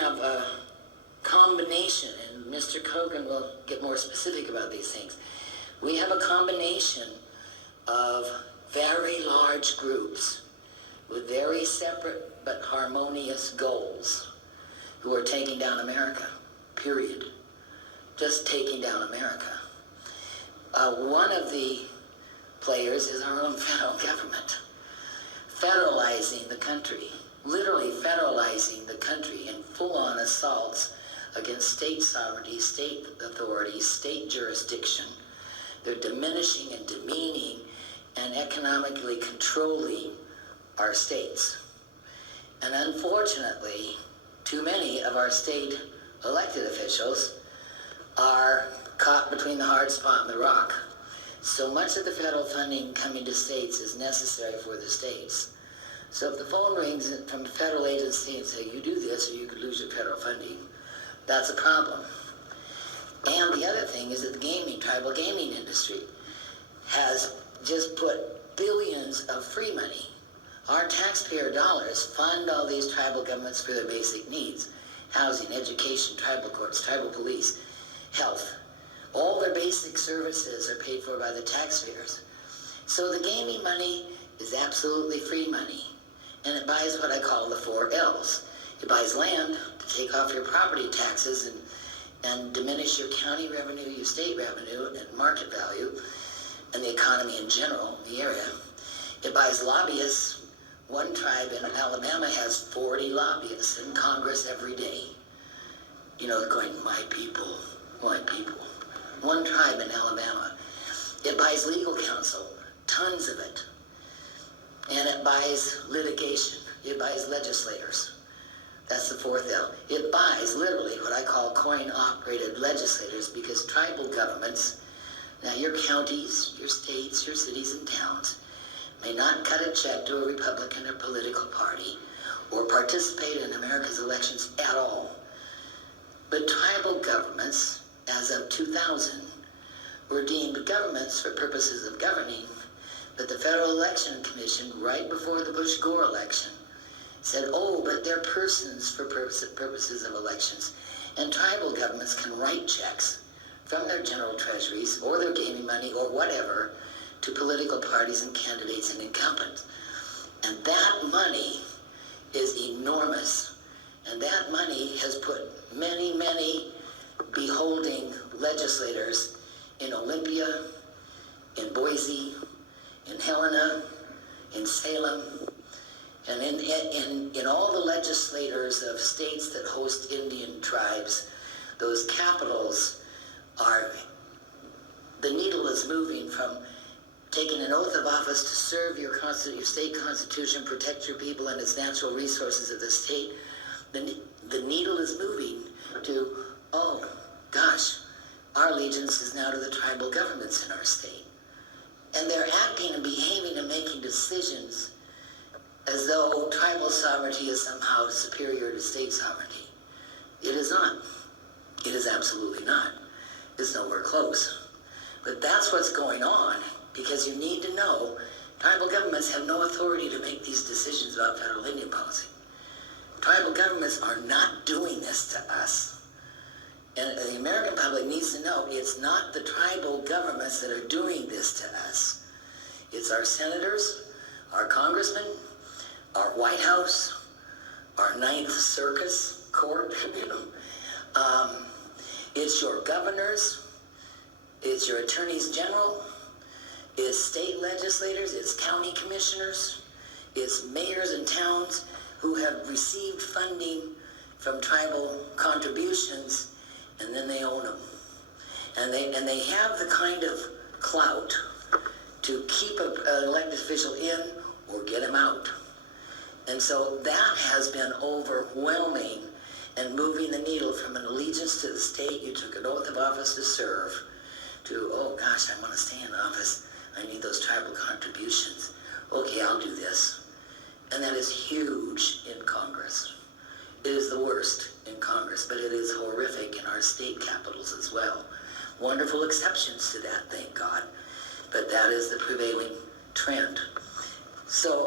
have a combination, and Mr. Kogan will get more specific about these things. We have a combination of very large groups with very separate but harmonious goals who are taking down America, period. Just taking down America. One of the players is our own federal government, federalizing the country, literally federalizing the country in full-on assaults against state sovereignty, state authority, state jurisdiction. They're diminishing and demeaning and economically controlling our states. And unfortunately, too many of our state elected officials are caught between the hard spot and the rock. So much of the federal funding coming to states is necessary for the states. So if the phone rings from a federal agency and say, you do this or you could lose your federal funding, that's a problem. And the other thing is that the tribal gaming industry has just put billions of free money. Our taxpayer dollars fund all these tribal governments for their basic needs: housing, education, tribal courts, tribal police, health. All their basic services are paid for by the taxpayers. So the gaming money is absolutely free money. And it buys what I call the 4 L's. It buys land to take off your property taxes and diminish your county revenue, your state revenue, and market value, and the economy in general, the area. It buys lobbyists. One tribe in Alabama has 40 lobbyists in Congress every day. You know, going, my people, my people. One tribe in Alabama. It buys legal counsel, tons of it. And it buys litigation. It buys legislators. That's the 4th L. It buys literally what I call coin-operated legislators, because tribal governments, now your counties, your states, your cities and towns, may not cut a check to a Republican or political party or participate in America's elections at all. But tribal governments, as of 2000, were deemed governments for purposes of governing. But the Federal Election Commission, right before the Bush-Gore election, said, oh, but they're persons for purposes of elections. And tribal governments can write checks from their general treasuries or their gaming money or whatever to political parties and candidates and incumbents. And that money is enormous. And that money has put many, many beholding legislators in Olympia, in Boise, in Helena, in Salem, and in all the legislators of states that host Indian tribes. Those capitals are, the needle is moving from taking an oath of office to serve your state constitution, protect your people and its natural resources of the state. The needle is moving to, oh gosh, our allegiance is now to the tribal governments in our state. And they're acting and behaving and making decisions as though tribal sovereignty is somehow superior to state sovereignty. It is not. It is absolutely not. It's nowhere close. But that's what's going on, because you need to know tribal governments have no authority to make these decisions about federal Indian policy. Tribal governments are not doing this to us. And the American public needs to know it's not the tribal governments that are doing this to us. It's our senators, our congressmen, our White House, our Ninth Circus Court, it's your governors, it's your attorneys general, it's state legislators, it's county commissioners, it's mayors and towns who have received funding from tribal contributions, and then they own them. And they have the kind of clout to keep an elected official in or get him out. And so that has been overwhelming and moving the needle from an allegiance to the state you took an oath of office to serve to, oh gosh, I want to stay in office. I need those tribal contributions. Okay, I'll do this. And that is huge in Congress. It is the worst in Congress, but it is horrific in our state capitals as well. Wonderful exceptions to that, thank God. But that is the prevailing trend. So